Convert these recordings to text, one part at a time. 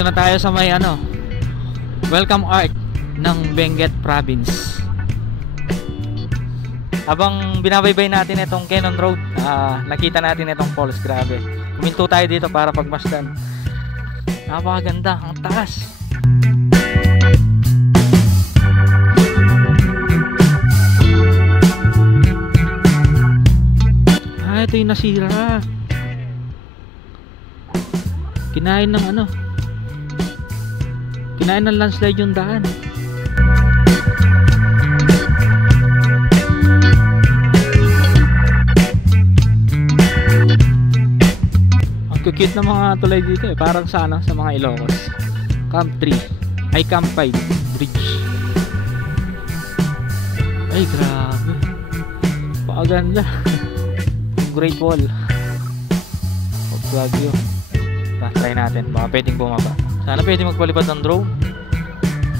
Nandito na tayo sa may welcome art ng Benguet Province. Habang binabaybay natin itong Cannon Road, nakita natin itong falls. Grabe, huminto tayo dito para pagmasdan. Napakaganda, ang taas. Ito yung nasira. Kinain ng kinain ng landslide yung daan. Ang cute ng mga tulay dito parang sa sa mga Ilocos. Camp 3 ay Camp 5 Bridge. Ay grabe, pakaganda. Great Wall of Baguio. Try natin, baka pwedeng bumaba. Sana pwede magpalipad ng drone.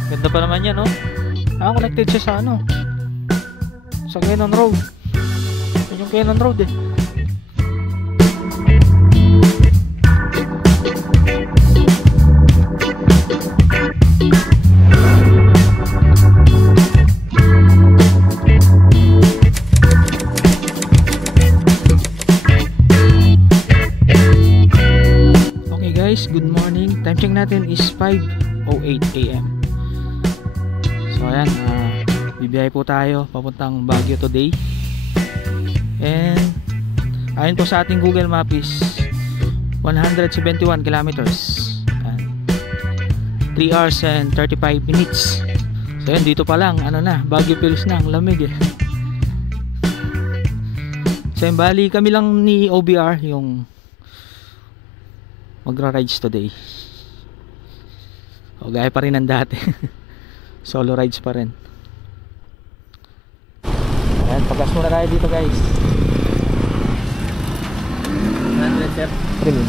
Ganda pa naman yan, no? Connected siya sa sa Cannon Road. Yun yung Cannon Road eh. Good morning. Time check natin is 5:08 AM. So ayan, bibiyahe po tayo papuntang Baguio today. And ayon po sa ating Google Map is 171 kilometers and 3 hours and 35 minutes. So ayan, dito pa lang Baguio feels na, ang lamig eh. So ayan, bali kami lang ni OBR yung magra-rides today. O gaya pa rin ng dati. Solo rides pa rin. Ayan, pagkas muna tayo dito guys. 100 sir. Premium.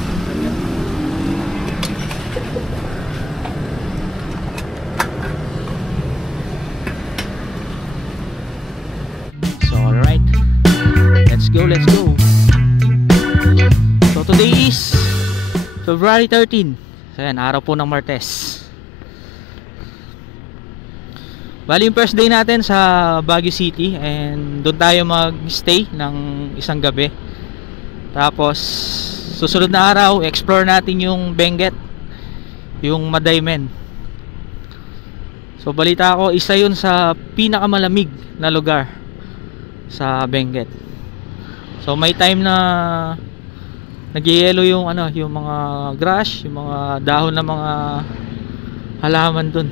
So alright, let's go. So today is February 13. So yan, araw po ng Martes. Bali yung first day natin sa Baguio City, and doon tayo mag-stay ng isang gabi. Tapos susunod na araw, explore natin yung Benguet, yung Madaymen. So balita ko, isa yun sa pinakamalamig na lugar sa Benguet. So may time na nagyayelo yung yung mga grass, yung mga dahon ng mga halaman dun.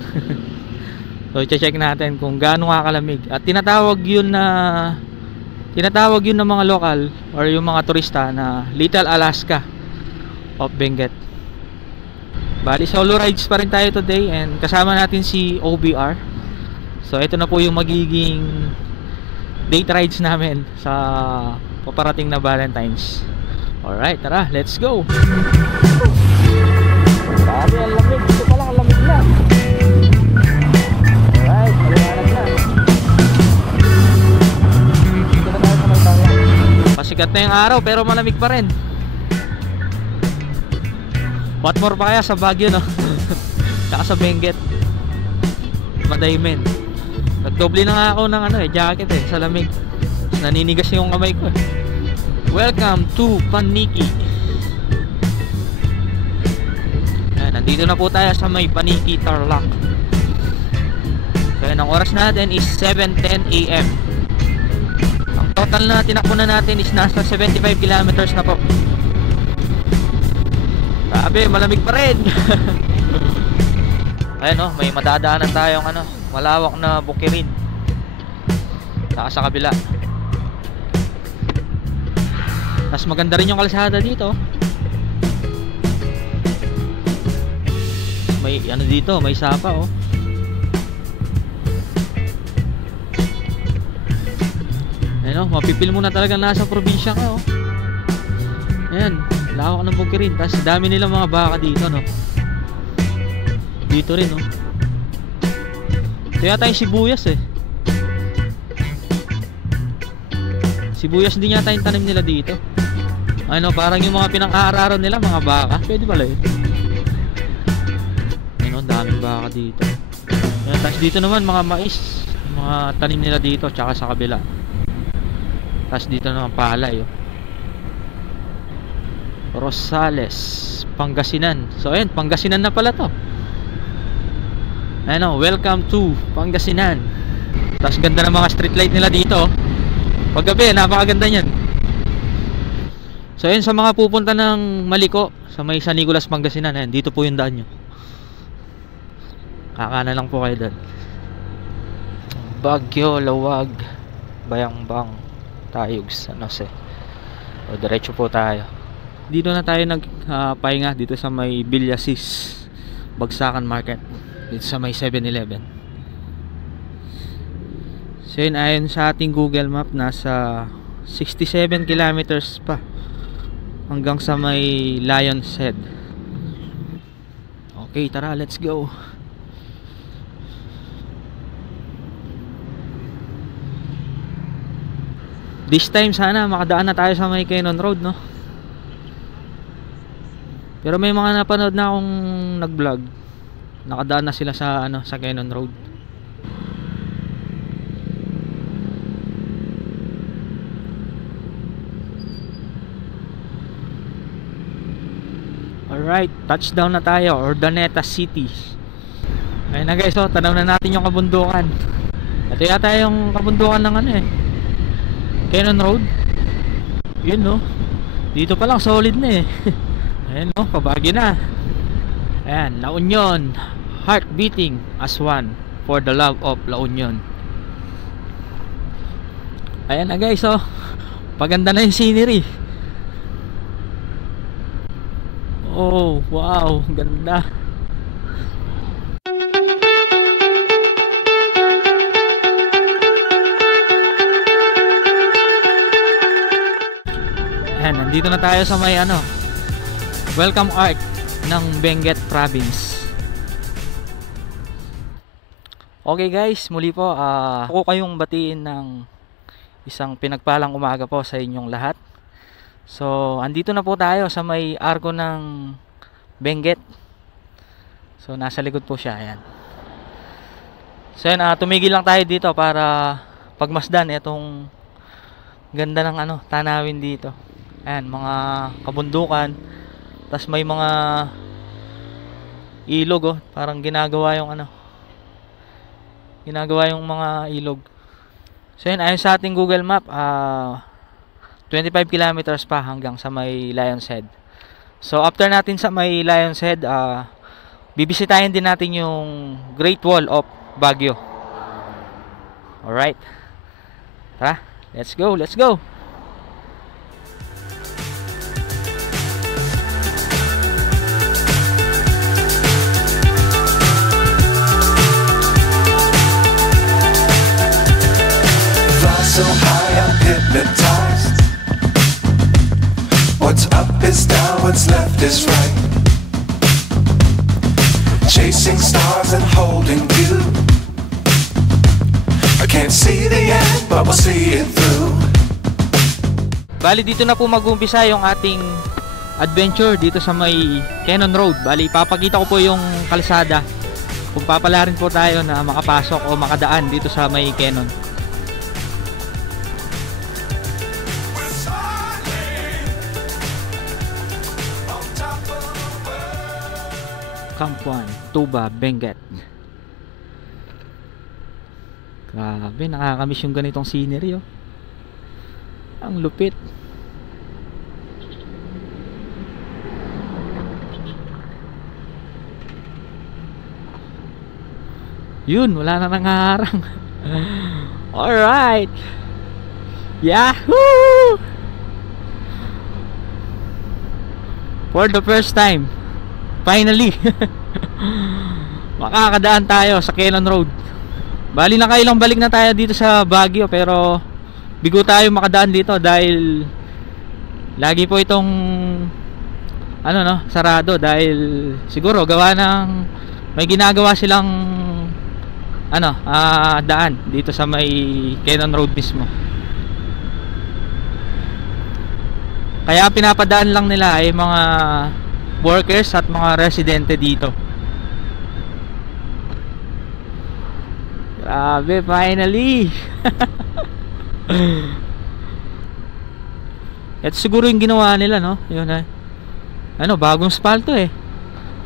So i-check natin kung gaano kalamig. At tinatawag yun ng mga lokal or yung mga turista na Little Alaska of Benguet. Bali solo rides pa rin tayo today, and kasama natin si OBR. So ito na po yung magiging date rides namin sa paparating na Valentine's. Alright, tara, let's go. Sabi ang lamig, dito pala ang lamig na. Alright, maliwanag na. Dito na tayo sa may bayan. Pasikat na yung araw pero malamig pa rin. What more pa kaya sa Baguio, no? Saka sa Benguet, Madaymen. Nagdoble na nga ako ng jacket sa lamig. Naninigas yung kamay ko eh. Welcome to Paniki. Ayan, nandito na po tayo sa may Paniki, Tarlac. So, ang oras natin is 7:10 AM. Ang total na tinakbuhan natin is nasa 75 kilometers na po. Sabi, malamig pa rin. Ayan may madadaanan tayong malawak na bukirin. Saka sa kabila. Mas maganda rin yung kalsada dito. May dito, may sapa mapipil mo na talaga nasa probinsya ka Ayan, lawak ng bukirin. Tapos dami nilang mga baka dito Dito rin Ito yata yung sibuyas Sibuyas din yata yung tanim nila dito. Parang yung mga pinang-aararan nila, mga baka. Pwede pala May baka dito. Ayan, tapos dito naman mga mais, mga tanim nila dito, tsaka sa kabila. Tapos dito naman palay, oh. Rosales, Pangasinan. So ayan, Pangasinan na pala to. Ano, welcome to Pangasinan. Tapos ganda ng mga street light nila dito. Paggabi, napakaganda niyan. So ayun, sa mga pupunta ng Maliko, sa may San Nicolas, Pangasinan, ayan, dito po yung daan nyo. Kakanan lang po kayo doon. Baguio, Lawag, Bayambang, Tayug, San Jose. O, diretso po tayo. Dito na tayo nagpahinga dito sa may Villasis Bagsakan Market, dito sa may 7-Eleven. So yun, ayon sa ating Google Map, nasa 67 kilometers pa hanggang sa may Lion's Head. Okay, tara, let's go. This time sana makadaan na tayo sa may Cannon Road, no? Pero may mga napanood na akong nag-vlog, nakadaan na sila sa sa Cannon Road. Alright, touchdown na tayo, Urdaneta City. Ayun na guys, so tanaw na natin yung kabundukan. Ito yata yung kabundukan ng Cannon Road. Yun, no? Dito pa lang solid na eh. Ayan, no? Pabagyo na. Ayan, La Union, heart beating as one for the love of La Union. Ayan na guys, oh. Paganda na yung scenery. Oh, wow, ganda. Ayan, nandito na tayo sa may Welcome Arc ng Benguet Province. Okay guys, muli po ako kayong batiin ng isang pinagpalang umaga po sa inyong lahat. So, andito na po tayo sa may arko ng Benguet. So, nasa likod po siya, ayan. So, ayan, tumigil lang tayo dito para pagmasdan itong ganda ng tanawin dito. Ayan, mga kabundukan. Tas may mga ilog, oh. Parang ginagawa yung ginagawa yung mga ilog. So yun, ayon sa ating Google Map, 25 kilometers pa hanggang sa may Lion's Head. So after natin sa may Lion's Head, bibisitahin din natin yung Great Wall of Baguio. Alright, tara, let's go, let's go. So high, I'm hypnotized. What's up is down, what's left is right. Chasing stars and holding you. I can't see the end, but we'll see it through. Bali, dito na po mag-umpisa yung ating adventure dito sa may Cannon Road. Bali, papakita ko po yung kalsada kung papalarin po tayo na makapasok o makadaan dito sa may Cannon. Camp 1, Tuba, Benguet. Grabe, nakakamiss yung ganitong scenery, oh. Ang lupit. Yun, wala na nangaharang. Alright. Yahoo! For the first time, finally, makakadaan tayo sa Cannon Road. Bali, nakailang balik na tayo dito sa Baguio, pero bigo tayo makadaan dito dahil lagi po itong sarado, dahil siguro gawa ng may ginagawa silang daan dito sa may Cannon Road mismo. Kaya pinapadaan lang nila ay mga workers at mga residente dito. Grabe, finally. Ito siguro yung ginawa nila, no? Yun eh. Ano, bagong spalto eh.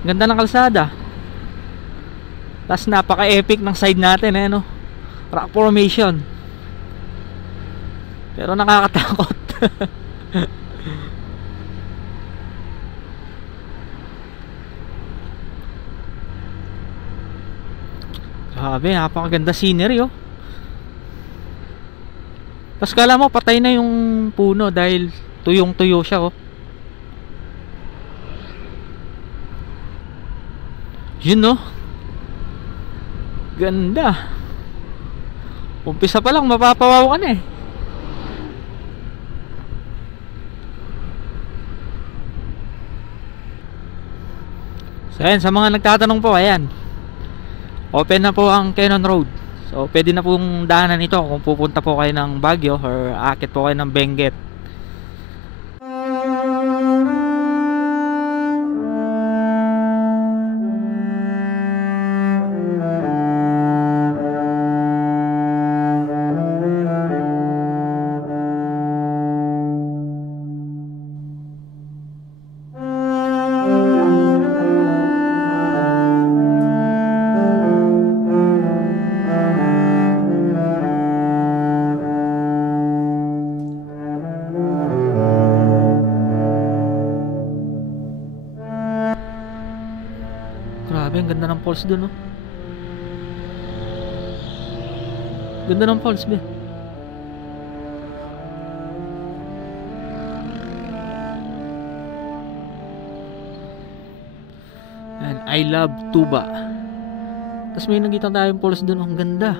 Ganda ng kalsada. Tapos napaka-epic ng side natin eh, no? Rock formation. Pero nakakatakot. Grabe, napakaganda scenery oh. Tapos kala mo patay na yung puno dahil tuyong-tuyo siya oh. Yun no. Ganda. Umpisa pa lang mapapawaw ka na eh. So ayan, sa mga nagtatanong po, ayan, open na po ang Cannon Road. So pwede na pong daanan ito kung pupunta po kayo ng Baguio or akit po kayo ng Benguet. Grabe, ang ganda ng falls dun, oh. Ganda ng falls, be. And I love Tuba. Tapos may nakita tayong falls dun, oh. Ang ganda.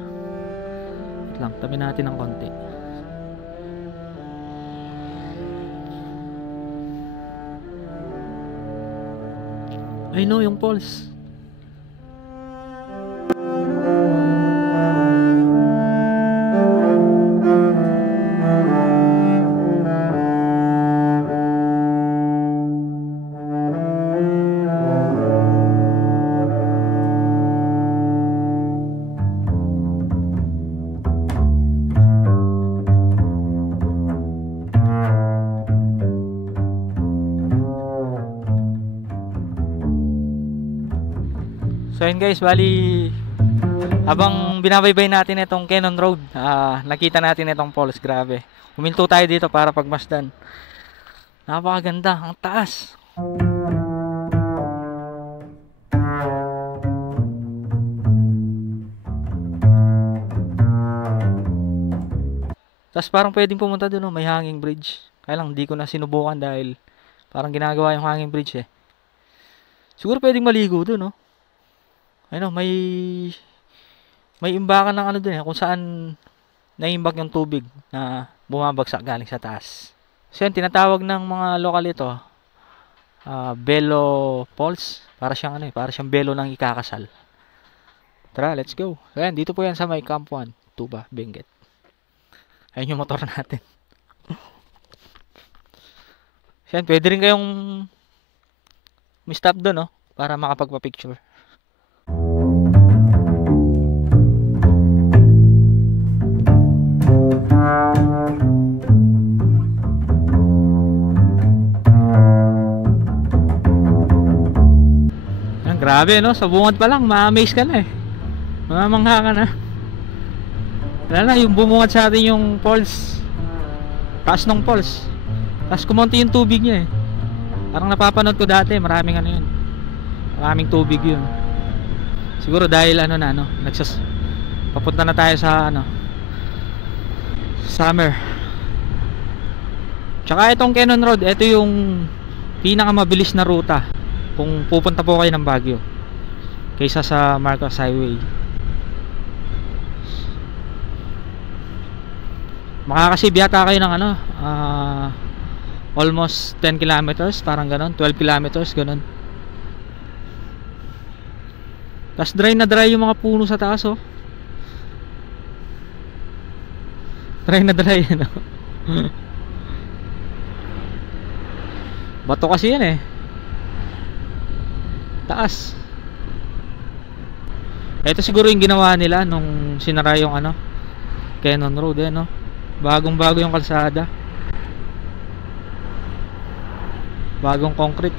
Wait lang, tabi natin ng konti. I know yung falls. So yun guys, bali habang binabaybay natin itong Cannon Road, nakita natin itong falls. Grabe, huminto tayo dito para pagmasdan. Napakaganda, ang taas. Tapos parang pwedeng pumunta doon, may hanging bridge. Kaya lang di ko na sinubukan dahil parang ginagawa yung hanging bridge eh. Siguro pwedeng maligo doon, no? Ano, may imbakan ng ano din eh, kung saan naimbak yung tubig na bumabagsak galing sa taas. So yan, tinatawag ng mga lokal ito, Belo Falls. Para siyang ano eh, para siyang belo ng ikakasal. Tara, let's go. Ayan, dito po yan sa may Camp 1, Tuba, Benguet. Ayun yung motor natin. So yan, pwede rin kayong stop doon, no? Para makapagpa-picture. Grabe no, sa bungad pa lang ma-amaze ka na eh. Mamamangha ka na. Lalo na yung bumungad sa atin yung falls. Taas ng falls. Tapos kumonti yung tubig niya eh. Parang napapanood ko dati, maraming ano yun. Maraming tubig yun. Siguro dahil ano na ano, papunta na tayo sa ano, summer. Tsaka itong Cannon Road, ito yung pinakamabilis na ruta kung pupunta po kayo ng Baguio kaysa sa Marcos Highway. Makakasave yata kayo ng ano, almost 10 kilometers, parang ganon, 12 kilometers, ganon. Tas dry na dry yung mga puno sa taas oh. Dry na dry ano. Bato kasi yan eh, taas. Ito siguro yung ginawa nila nung sinara yung ano, Cannon Road, eh, no? Bagong bago yung kalsada. Bagong concrete.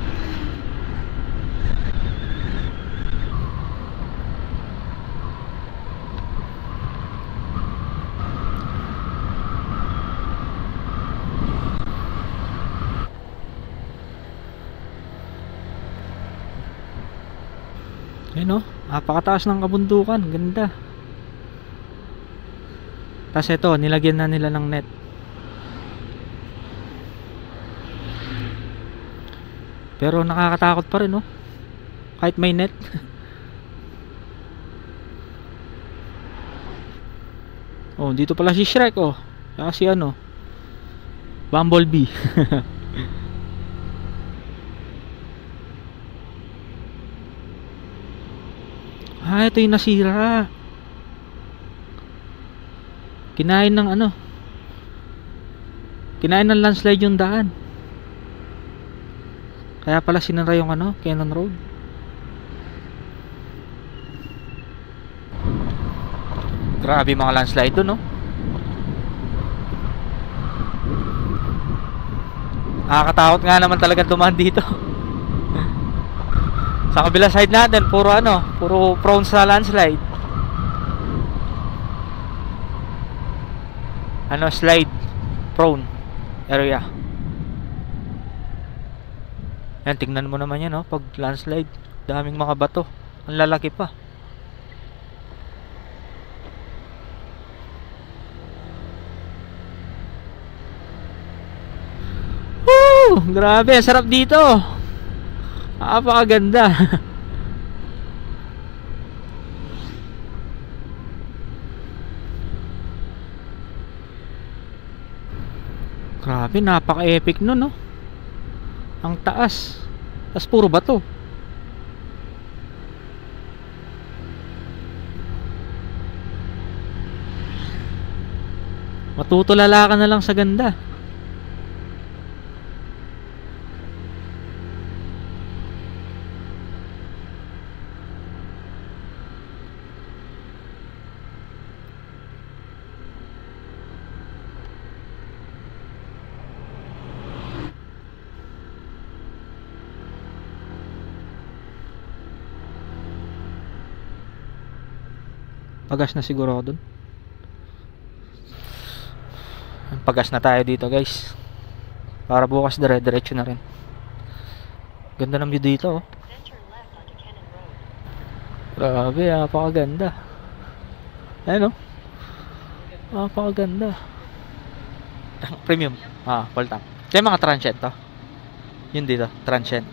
Ayun, no? Napakataas ng kabundukan. Ganda. Tapos ito, nilagyan na nila ng net. Pero nakakatakot pa rin, no? Kahit may net. Oh, dito pala si Shrek, oh. Saka si ano, Bumblebee. Ah, ito yung nasira. Kinain ng ano, kinain ng landslide yung daan. Kaya pala sinara yung ano, Cannon Road. Grabe mga landslide dun, no? Nakakatakot nga naman talaga dumaan dito. Sa kabila side natin, puro ano, puro prone sa landslide. Ano, slide prone area. Yan, tingnan mo naman yan, no? Pag landslide, daming mga bato. Ang lalaki pa. Woo! Grabe, sarap dito. Napakaganda. Grabe, napaka-epic nun, no? Ang taas. Tas puro bato. Matutulala ka na lang sa ganda. Pagas na siguro ako dun. Pagas na tayo dito, guys. Para bukas dire-diretso na rin. Ganda ng view dito, oh. Grabe, napakaganda. Ayan, oh. Napakaganda. Premium. Full tank. Ito yung mga transient to. Yun dito, transient.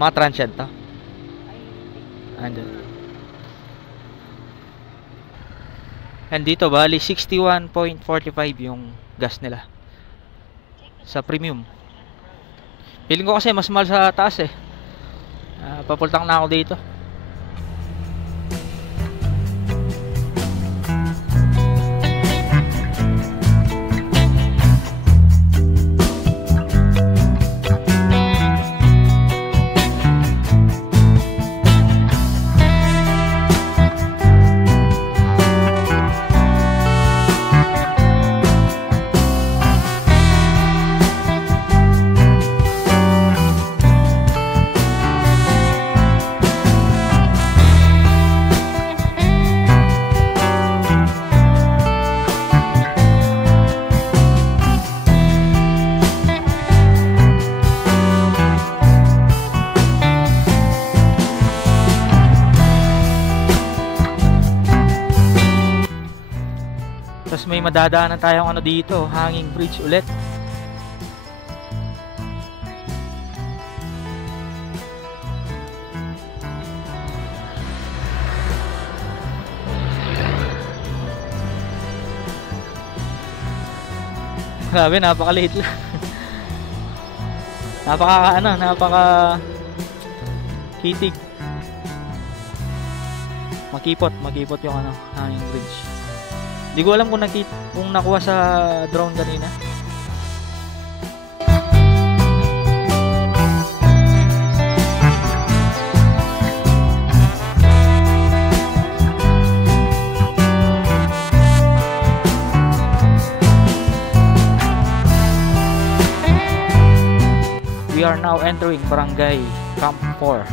Mga transient to. Andun. And dito bali 61.45 yung gas nila sa premium. Feeling ko kasi mas mahal sa taas, eh. Papultang na ako dito. Tapos may madadaanan tayong ano dito, hanging bridge ulit. Grabe, napakaliit lang. Napaka kitig. Makipot yung ano, hanging bridge. Di ko alam kung nakuha sa drone kanina. We are now entering Barangay Camp 4.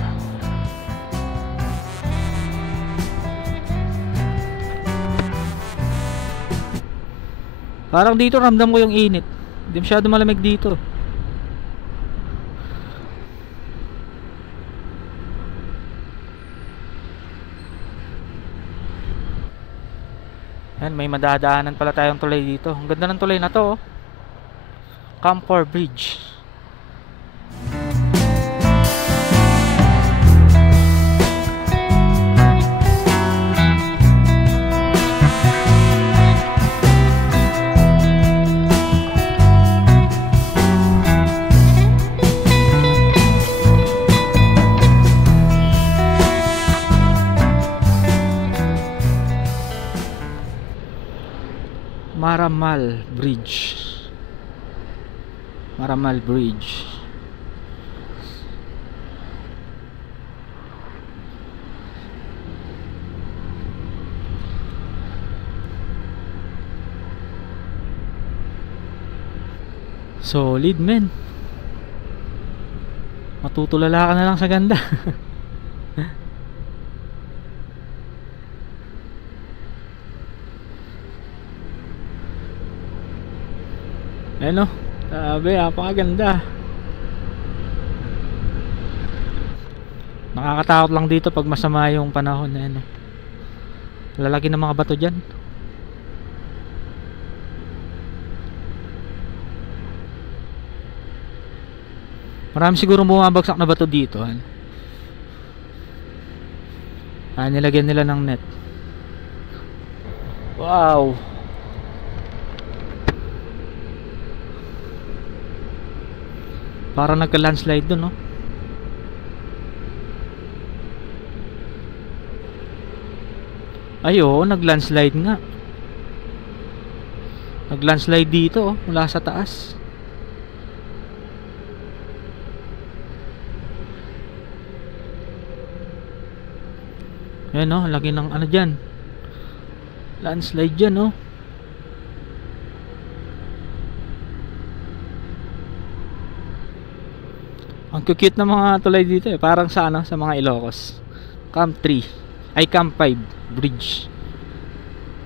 Parang dito ramdam ko yung init. Hindi masyado malamig dito. Yan, may madadaanan pala tayong tulay dito. Ang ganda ng tulay na to, oh. Camp 4 Bridge. Maramal Bridge. Maramal Bridge. Solid, men. Matutulala ka na lang sa ganda. Ano? Sabi, napakaganda. Nakakatakot lang dito pag masama yung panahon. Ano? Lalaki ng mga bato dyan. Marami siguro bumabagsak na bato dito. Ano? Nilagyan nila ng net. Wow. Para nagka-landslide dun, no? Ay, oo, nag-landslide nga. Nag-landslide dito, oh, mula sa taas. Ayan, oh, laki ng ano dyan. Landslide dyan, oh. Ang cute ng mga tulay dito, eh. Parang sa ano, sa mga Ilocos. Camp 3 ay Camp 5 Bridge.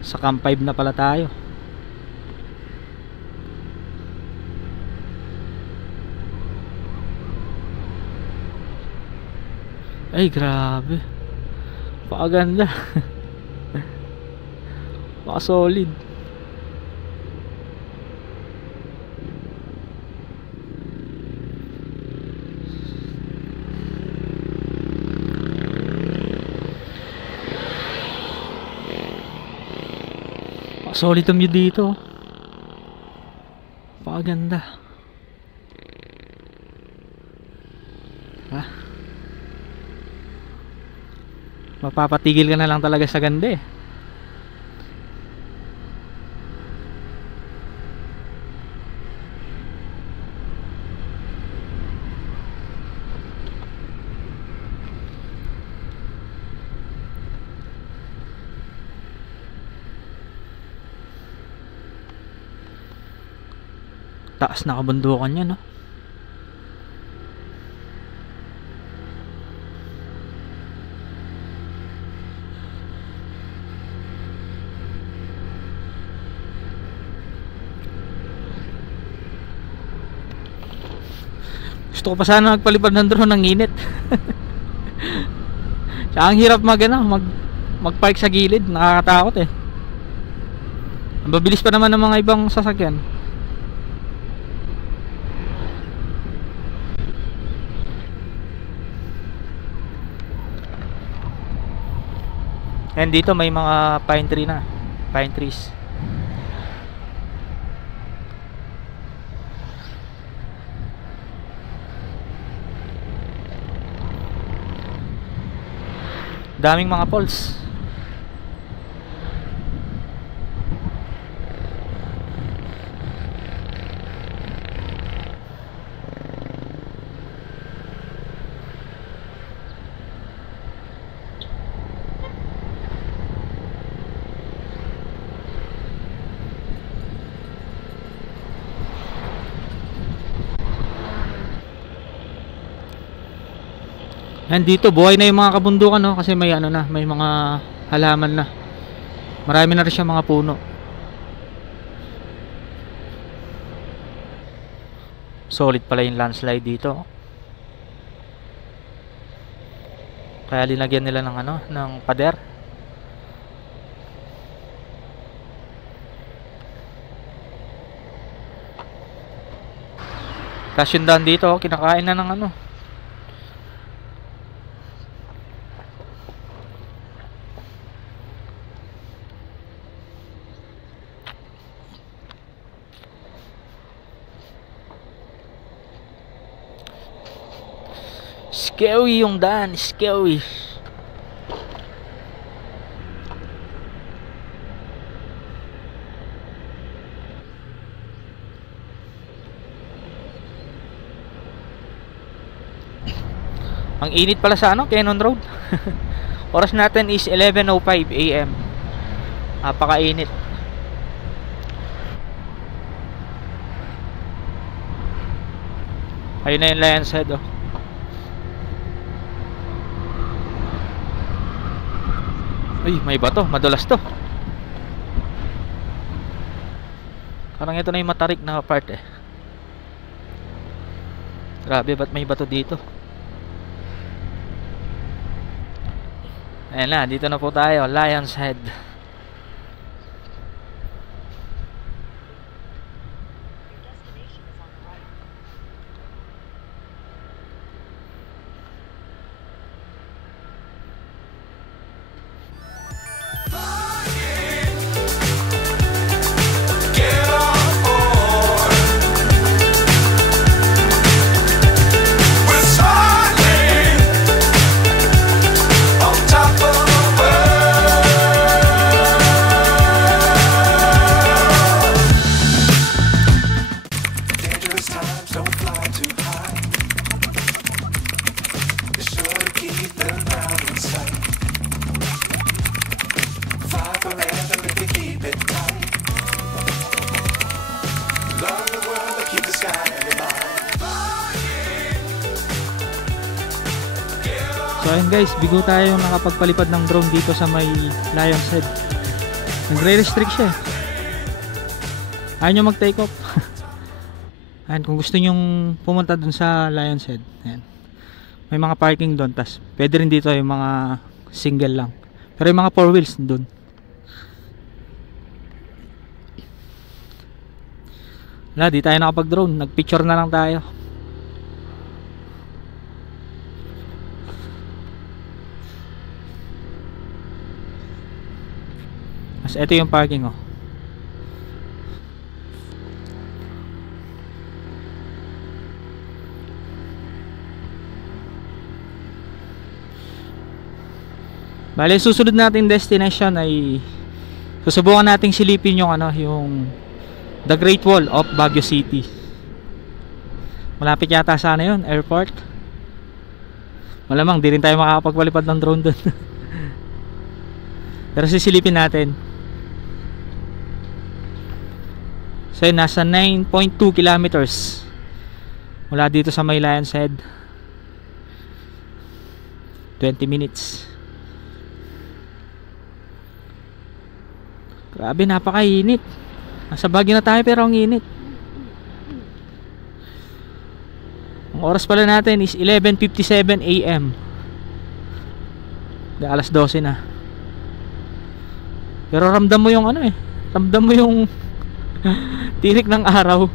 Sa Camp 5 na pala tayo. Ay, grabe. Pakaganda. Paka solid. Solid ang view dito. Pakaganda. Mapapatigil ka na lang talaga sa ganda, eh. Taas na kabundukan niya, no? Gusto ko pa sana magpalipad ng drone, ng init. Tsaka ang hirap mag-park sa gilid, nakakatakot, eh. Ang babilis pa naman ng mga ibang sasakyan. And dito may mga pine tree na. Pine trees. Daming mga poles. Yan dito, buhay na yung mga kabundukan, no? Kasi may ano na, may mga halaman na. Marami na rin siya mga puno. Solid pala yung landslide dito. Kaya linagyan nila ng ano, ng pader. Tapos yung daan dito, kinakain na ng ano. Scary yung daan, scary. Ang init pala sa ano, Cannon Road. Oras natin is 11:05 AM. Napakainit. Ayun na yung Lions Head, oh. Uy, may bato, madulas to. Parang ito na yung matarik na part eh. Grabe, ba't may bato dito? Ayan na, dito na po tayo, Lions Head. Get on board. We're smiling on top of the world. Dangerous times don't fly too high. Be sure to keep them out in sight. Fly forever if you keep it tight. Love the world but keep the sky in mind. So ayun guys, bigo tayo nakapagpalipad ng drone dito sa may Lions Head. Nagre-restrict siya. Ayaw nyo mag-take off. Ayan, kung gusto nyong pumunta dun sa Lions Head, ayan, may mga parking doon. Tas pwede rin dito yung mga single lang. Pero yung mga 4 wheels doon. Wala, di tayo nakapag-drone. Nag-picture na lang tayo. Mas ito yung parking, oh. Bale, susunod natin destination ay susubukan nating silipin yung ano, yung The Great Wall of Baguio City. Malapit yata sana yun, airport. Malamang di rin tayo makakapagpalipad ng drone dun. Pero sisilipin natin. So yun, nasa 9.2 kilometers mula dito sa may Lions Head. 20 minutes. Grabe, napakainit. Nasa Baguio na tayo pero ang init. Ang oras pala natin is 11:57 AM. Alas 12 na. Pero ramdam mo yung ano eh. Ramdam mo yung tirik ng araw.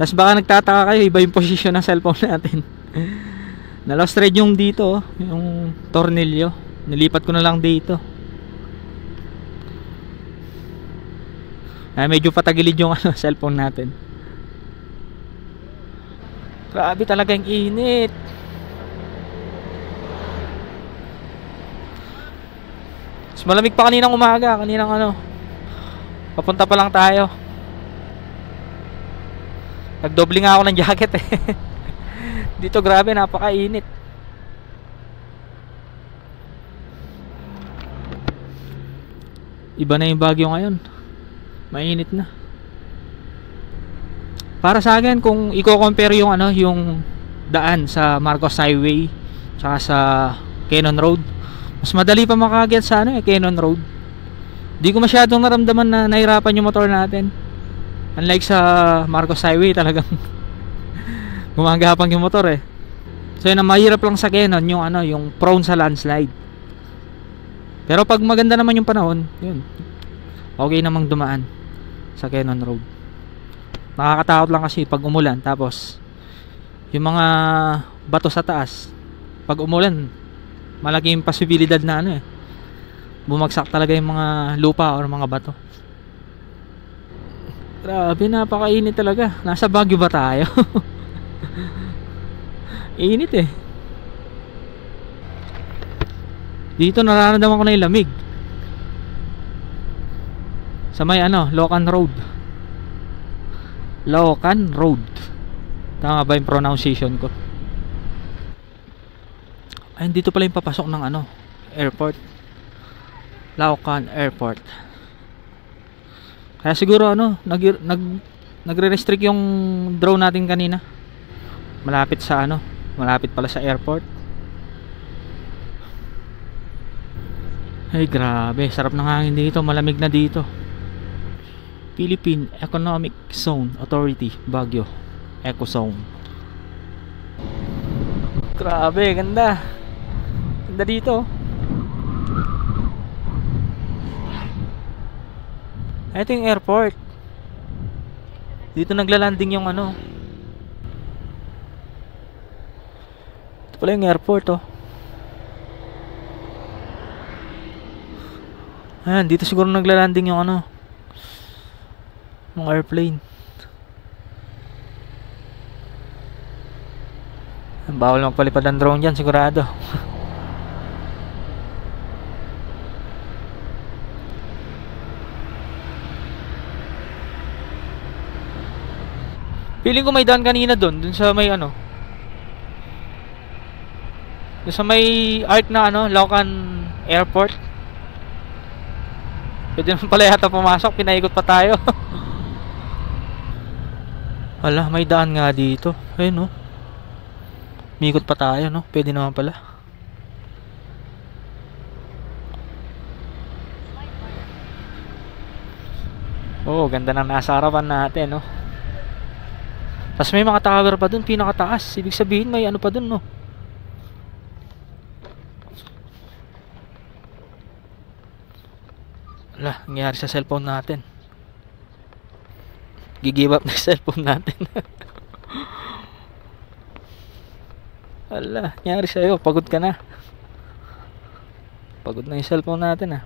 Tapos baka nagtataka kayo, iba yung posisyon ng cellphone natin. Na-lost thread yung dito, yung tornilyo. Nilipat ko na lang dito. Medyo patagilid yung ano, cellphone natin. Grabe talaga yung init. Mas malamig pa kaninang umaga. Kaninang ano, papunta pa lang tayo. Nagdoble nga ako ng jacket eh. Dito grabe, napakainit. Iba na yung Baguio ngayon. Mainit na. Para sa akin, kung i-compare yung ano, yung daan sa Marcos Highway tsaka sa Cannon Road, mas madali pa makaakyat sa ano, Cannon Road. Di ko masyadong naramdaman na nahirapan yung motor natin. Unlike sa Marcos Highway, talagang gumagapang yung motor eh. So yun, ang mahirap lang sa Cannon yung ano, yung prone sa landslide. Pero pag maganda naman yung panahon, yun, okay namang dumaan sa Cannon Road. Nakakatakot lang kasi pag umulan, tapos yung mga bato sa taas, pag umulan, malaking posibilidad na ano eh, bumagsak talaga yung mga lupa or mga bato. Grabe, napakainit talaga. Nasa Baguio ba tayo? Init eh. Dito nararamdaman ko na yung lamig. Sa may ano, Locan Road. Locan Road. Tama ba yung pronunciation ko? Ay, dito pala yung papasok ng ano, airport. Locan Airport. Kaya siguro ano, nagre-restrict yung drone natin kanina. Malapit sa ano, malapit pala sa airport. Ay grabe, sarap ng hangin dito, malamig na dito. Philippine Economic Zone Authority, Baguio, Ecozone. Grabe, ganda. Ganda dito. Ito yung airport. Dito naglalanding yung ano. Ito pala yung airport oh. Ayan, dito siguro naglalanding yung ano, yung airplane. Bawal magpalipad ng drone dyan sigurado. Feeling ko may daan kanina dun sa may ano, dun sa may art na ano, Locan Airport. Pwede naman pala yata pumasok, pinaikot pa tayo. Wala, may daan nga dito. Ayun no, mikot pa tayo no, pwede naman pala. Oh, ganda ng nasa harapan natin no. Tapos may mga tower pa dun, pinakataas. Ibig sabihin may ano pa dun no. Wala, nangyari sa cellphone natin. Gigive up na cellphone natin. Wala, nangyari sa'yo, pagod ka na. Pagod na yung cellphone natin ah.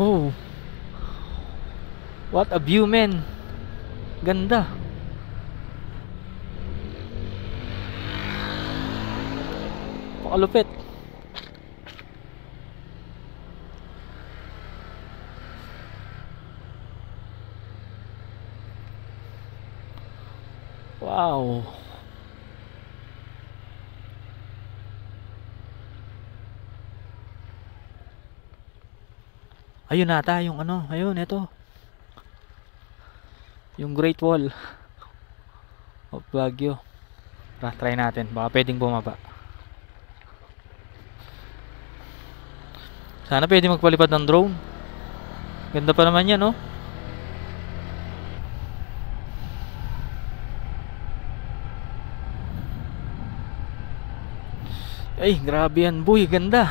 Oh, what a view man. Ganda. Pakalupit. Wow. Ayun nata yung ano, ayun ito. Yung Great Wall of Baguio. Try natin, baka pwedeng bumaba. Sana pwede magpalipad ng drone. Ganda pa naman yan, no? Ay, grabe yan, boy, ganda.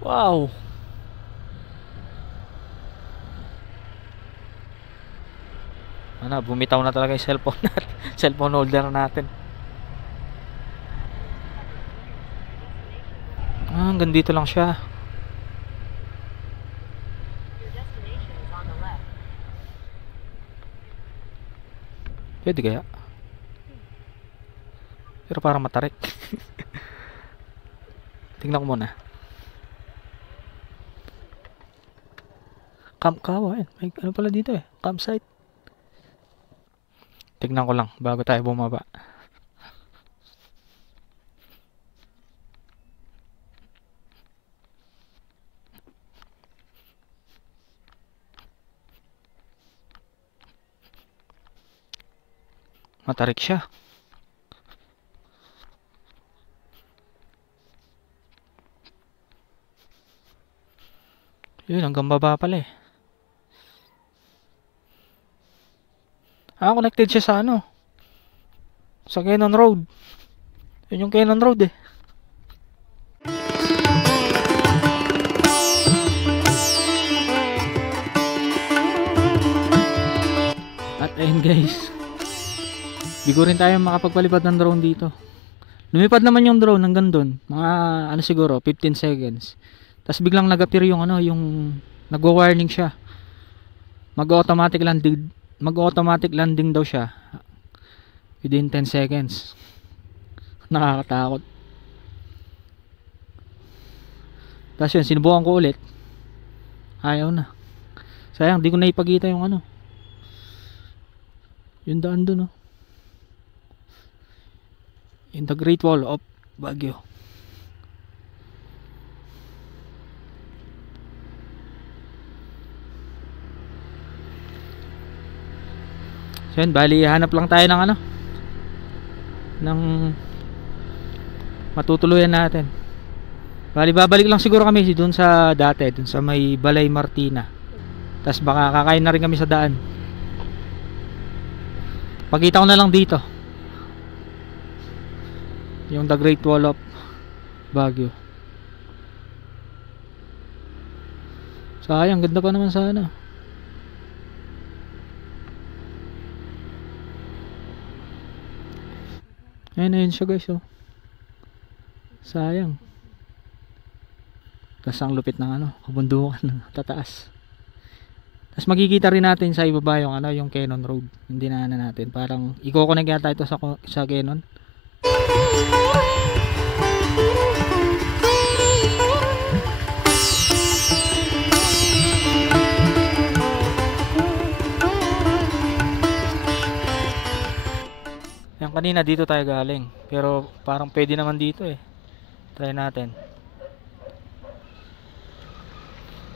Wow. Ano, bumitaw na talaga yung cellphone natin. Cellphone holder natin. Ah, hanggang dito lang siya. Pwede kaya? Pero parang matarik. Tingnan ko muna. Camp Kawa. May ano pala dito eh. Campsite. Tignan ko lang bago tayo bumaba. Matarik siya. Yun, hanggang baba pala eh. Connected siya sa ano? Sa Cannon Road. Yun yung Cannon Road eh. At ayun guys. Di ko rin tayo makapagpalipad ng drone dito. Lumipad naman yung drone hanggang doon. Mga ano siguro, 15 seconds. Tapos biglang nag-appear yung ano, yung nagwa-warning siya. Mag-automatic landing daw siya within 10 seconds. Nakakatakot. Tapos yun, sinubukan ko ulit. Ayaw na. Sayang, di ko naipagita yung ano. Yung daan dun, oh. In the Great Wall of Baguio. So yun, bali hanap lang tayo ng ano, ng matutuluyan natin. Bali babalik lang siguro kami dun sa dati, dun sa may Balay Martina. Tapos baka kakain na rin kami sa daan. Pakita ko na lang dito yung The Great Wall of Baguio. Sayang, ganda pa naman sana. Ayun siya guys, oh. Sayang. Tapos ang lupit ng ano, kabundukan, tataas. Tapos makikita rin natin sa ibaba yung ano, yung Cannon Road. Hindi na natin. Parang i-connect yata ito sa Cannon. Yan, kanina dito tayo galing. Pero parang pwede naman dito eh. Try natin.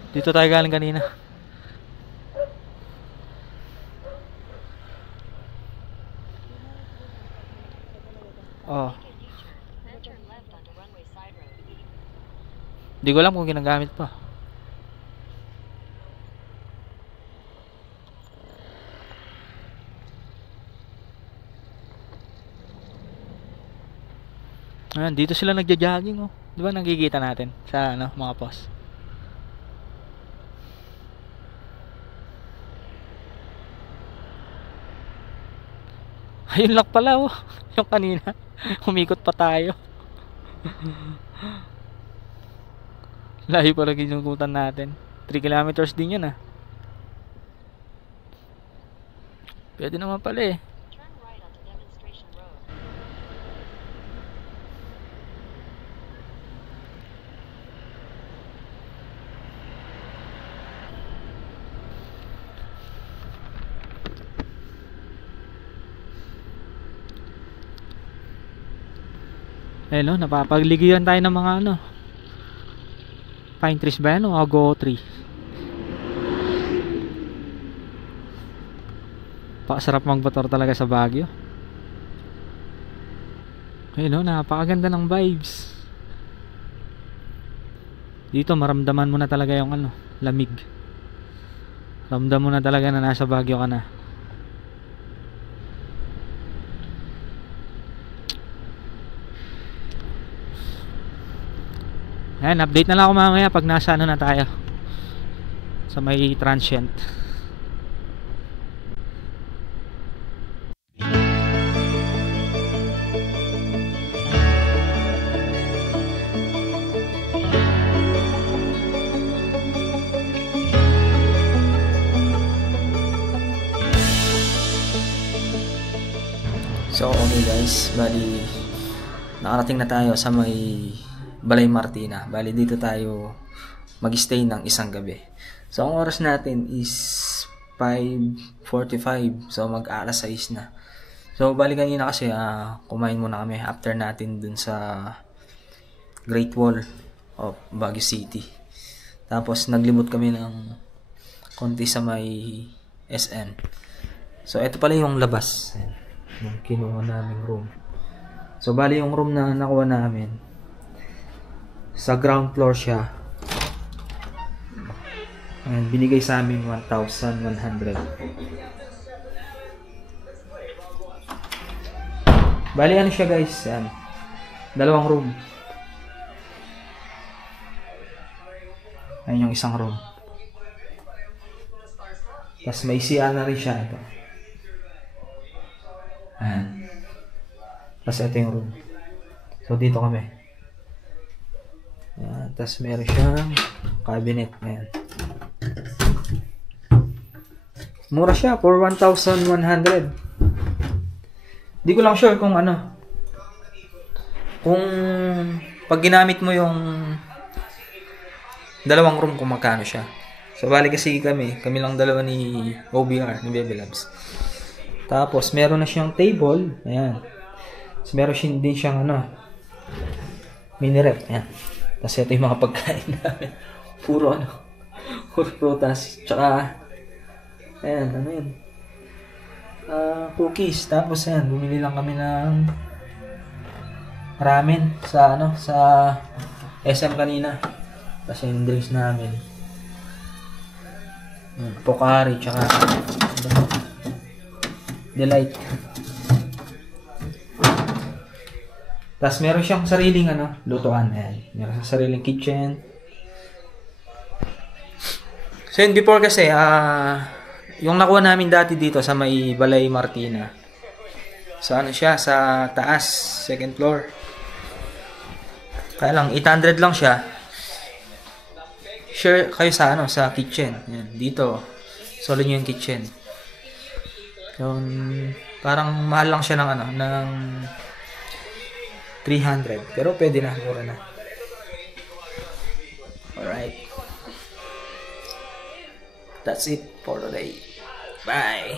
Dito tayo galing kanina. Oh. Di ko alam kung ginagamit pa. Ayan, dito sila nagja-jogging, oh. Di ba nakikita natin sa ano, mga post. Ayun lang pala, oh. Yung kanina. Umikot pa tayo. Layo pala ginugutan natin. 3 kilometers din yun, ah. Pwede naman pala eh. Ayun, no, napapagligiran tayo ng mga ano, pine trees ba yan o ago tree? Pakasarap magmotor talaga sa Baguio. Ayun, no, napakaganda ng vibes. Dito maramdaman mo na talaga yung ano, lamig. Ramdam mo na talaga na nasa Baguio ka na. Ayan, update na lang ako mamaya pag nasa ano na tayo, sa may transient. So okay guys, bali nakarating na tayo sa may Balay Martina. Bali dito tayo mag-stay ng isang gabi. So, ang oras natin is 5:45. So, mag-alas 6 na. So, bali kanina kasi kumain muna kami after natin dun sa Great Wall of Baguio City. Tapos, naglimot kami ng konti sa may SM. So, ito pala yung labas. Yung kinuha naming room. So, bali yung room na nakuha namin, sa ground floor siya. And binigay sa amin 1,100. Bali ano siya guys, yan. Dalawang room. Ayun yung isang room. Tapos may CR na rin siya. Ito. Ayan. Tapos ito yung room. So dito kami. Ayan. Tapos meron siyang cabinet. Ayan. Mura siya for 1,100. Di ko lang sure kung ano. Kung pag ginamit mo yung dalawang room kung magkano siya. So bali kasi kami lang dalawa ni OBR, ni Baby Labs. Tapos meron na siyang table, ayan. So meron din siyang mini rep, ayan. Tapos ito yung mga pagkain namin. Puro prutas, tsaka ayan, yun? Cookies. Tapos ayan, bumili lang kami ng ramen sa SM kanina. Tapos yung drinks namin. Pocari, tsaka Delight. Tapos meron siyang sariling lutuan. Ayan. Meron siyang sariling kitchen. So yun, before kasi, yung nakuha namin dati dito sa may Balay Martina. So siya, sa taas, second floor. Kaya lang, 800 lang siya. Share kayo sa kitchen. Yan, dito. Solo nyo yung kitchen. Yung, parang mahal lang siya ng 300. Pero pwede na, mura na. Alright. That's it for today. Bye!